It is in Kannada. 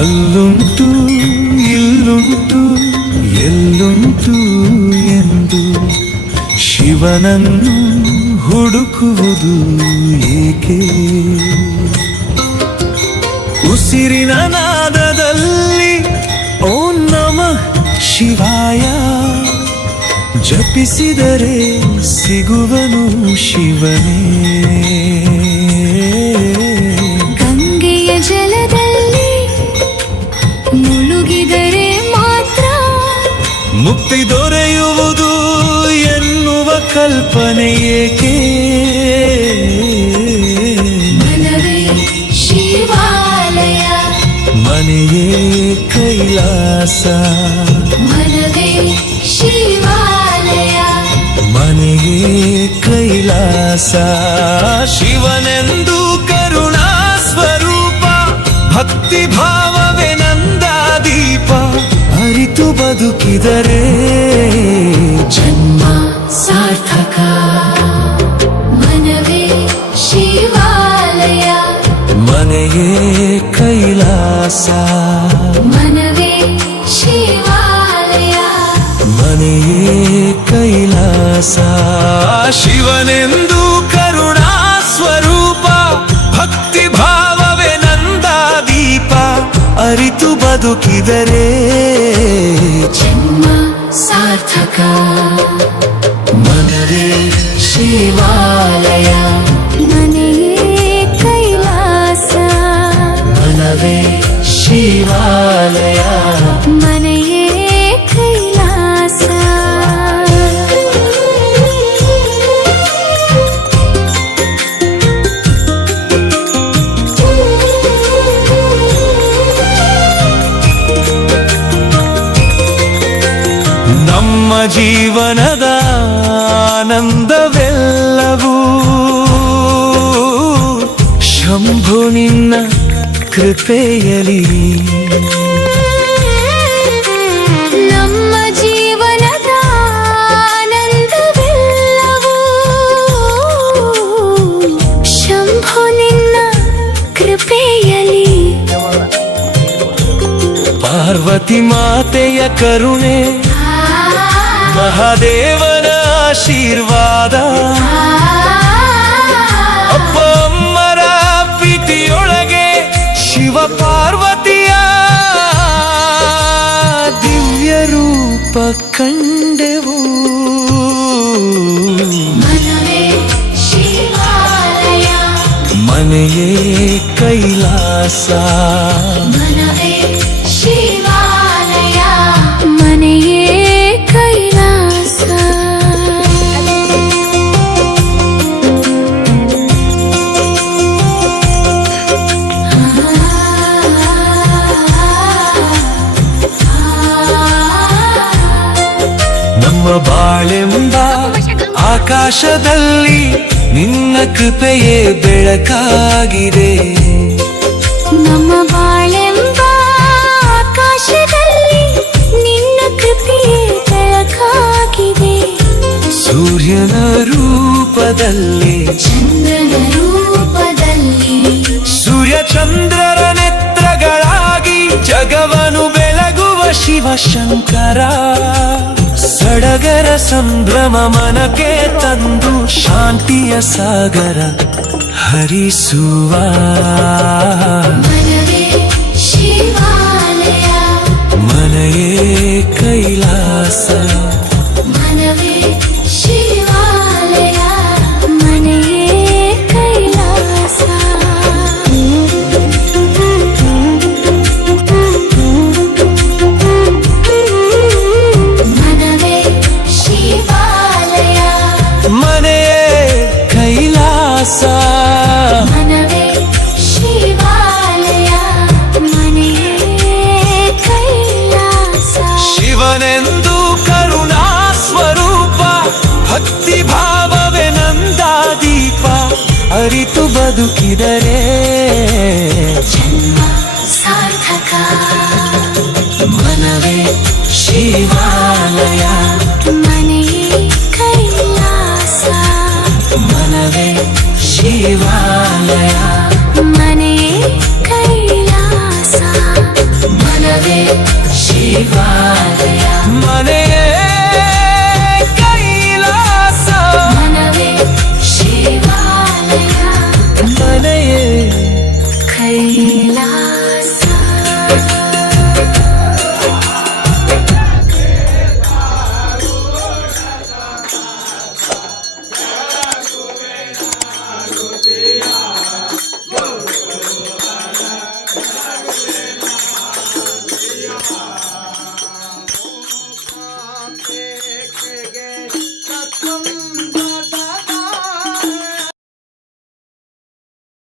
ಅಲ್ಲುಂಟು ಇಲ್ಲುಂಟು ಎಲ್ಲುಂಟು ಎಂದು ಶಿವನನ್ನು ಹುಡುಕುವುದು ಏಕೆ? ಉಸಿರಿನ ನಾದದಲ್ಲಿ ಓಂ ನಮಃ ಶಿವಾಯ ಜಪಿಸಿದರೆ ಸಿಗುವನು ಶಿವನೇ. ಗಂಗೆಯ ಜಲದಲ್ಲಿ ಮುಳುಗಿದರೆ ಮಾತ್ರ ಮುಕ್ತಿ ದೊರೆಯುವುದು ಎನ್ನುವ ಕಲ್ಪನೆ ಏಕೆ? ಮನವೇ ಶಿವಾಲಯ, ಮನೆಯೇ ಕೈಲಾಸ, ಮನವೇ ಶಿವಾಲಯ, ಮನೆಯೇ ಕೈಲಾಸ. ಶಿವನೆಂದು ಕರುಣಾ ಸ್ವರೂಪ, ಭಕ್ತಿ ಭಾವವೇ ನಂದಾದೀಪ. ಅರಿತು ಬದುಕಿದರೆ ಜನ್ಮ ಸಾರ್ಥಕ. ಮನವೇ ಶಿವಾಲಯ, ಮನೆಯೇ ಕೈಲಾಸ, ಮನವೇ ಶಿವಾಲಯ, ಮನೆಯೇ ಕೈಲಾಸ. ಶಿವನೆಂದು ಕರುಣಾ ಸ್ವರೂಪ, ಭಕ್ತಿ ಭಾವವೇ ನಂದಾದೀಪ. ಅರಿತು ಬದುಕಿದರೆ ಜನ್ಮ ಸಾರ್ಥಕ. ಮನವೇ ಶಿವಾಲಯ, ಮನೆಯೇ ಕೈಲಾಸ, ಮನವೇ ಶಿವಾಲಯ, ಮನೆಯೇ ಕೈಲಾಸ. ನಮ್ಮ ಜೀವನದ ಆನಂದವೆಲ್ಲವೂ ಶಂಭು ನಿನ್ನ ಕೃಪೆಯಲಿ. ನಮ್ಮ ಜೀವನದ ಆನಂದವೆಲ್ಲವೂ ಶಂಭು ನಿನ್ನ ಕೃಪೆಯಲಿ. ಪಾರ್ವತಿ ಮಾತೆಯ ಕರುಣೆ, ಮಹಾದೇವನ ಆಶೀರ್ವಾದ, ಅಪ್ಪ ಅಮ್ಮರ ಪ್ರೀತಿಯೊಳಗೆ ಶಿವ ಪಾರ್ವತಿಯ ದಿವ್ಯ ರೂಪ ಕಂಡೆವು. ಮನವೇ ಶಿವಾಲಯ, ಮನೆಯೇ ಕೈಲಾಸ, ಮನವೇ ಶಿವಾಲಯ, ಮನೆಯೇ ಕೈಲಾಸ. ನಮ್ಮ ಬಾಳೆಂಬ ಆಕಾಶದಲ್ಲಿ ನಿನ್ನ ಕೃಪೆಯೇ ಬೆಳಕಾಗಿದೆ. ನಮ್ಮ ಬಾಳೆಂಬ ಆಕಾಶದಲ್ಲಿ ನಿನ್ನ ಕೃಪೆಯೇ ಬೆಳಕಾಗಿದೆ. ಸೂರ್ಯನ ರೂಪದಲ್ಲಿ, ಚಂದ್ರನ ರೂಪದಲ್ಲಿ, ಸೂರ್ಯ ಚಂದ್ರರ ನೇತ್ರಗಳಾಗಿ ಜಗವನು ಬೆಳಗುವ ಶಿವಶಂಕರ. ಸಡಗರ ಸಂಭ್ರಮ ಮನಕ್ಕೆ ತಂದು ಶಾಂತಿಯ ಸಾಗರ ಹರಿಸುವ. ಮನವೇ ಶಿವಾಲಯ, ಮನೆಯೇ ಕೈಲಾಸ, ಮನವೇ ಶಿವಾಲಯ, ಮನೆಯೇ ಕೈಲಾಸ. ಮನವೇ ಶಿವಾಲಯ, ಮನೆಯೇ ಕೈಲಾಸ, ಮನವೇ ಶಿವಾಲಯ, ಮನೆಯೇ ಕೈಲಾಸ. ಶಿವನೆಂದು ಕರುಣಾ ಸ್ವರೂಪ, ಭಕ್ತಿ ಭಾವವೇ ನಂದಾದೀಪ. ಅರಿತು ಬದುಕಿದರೆ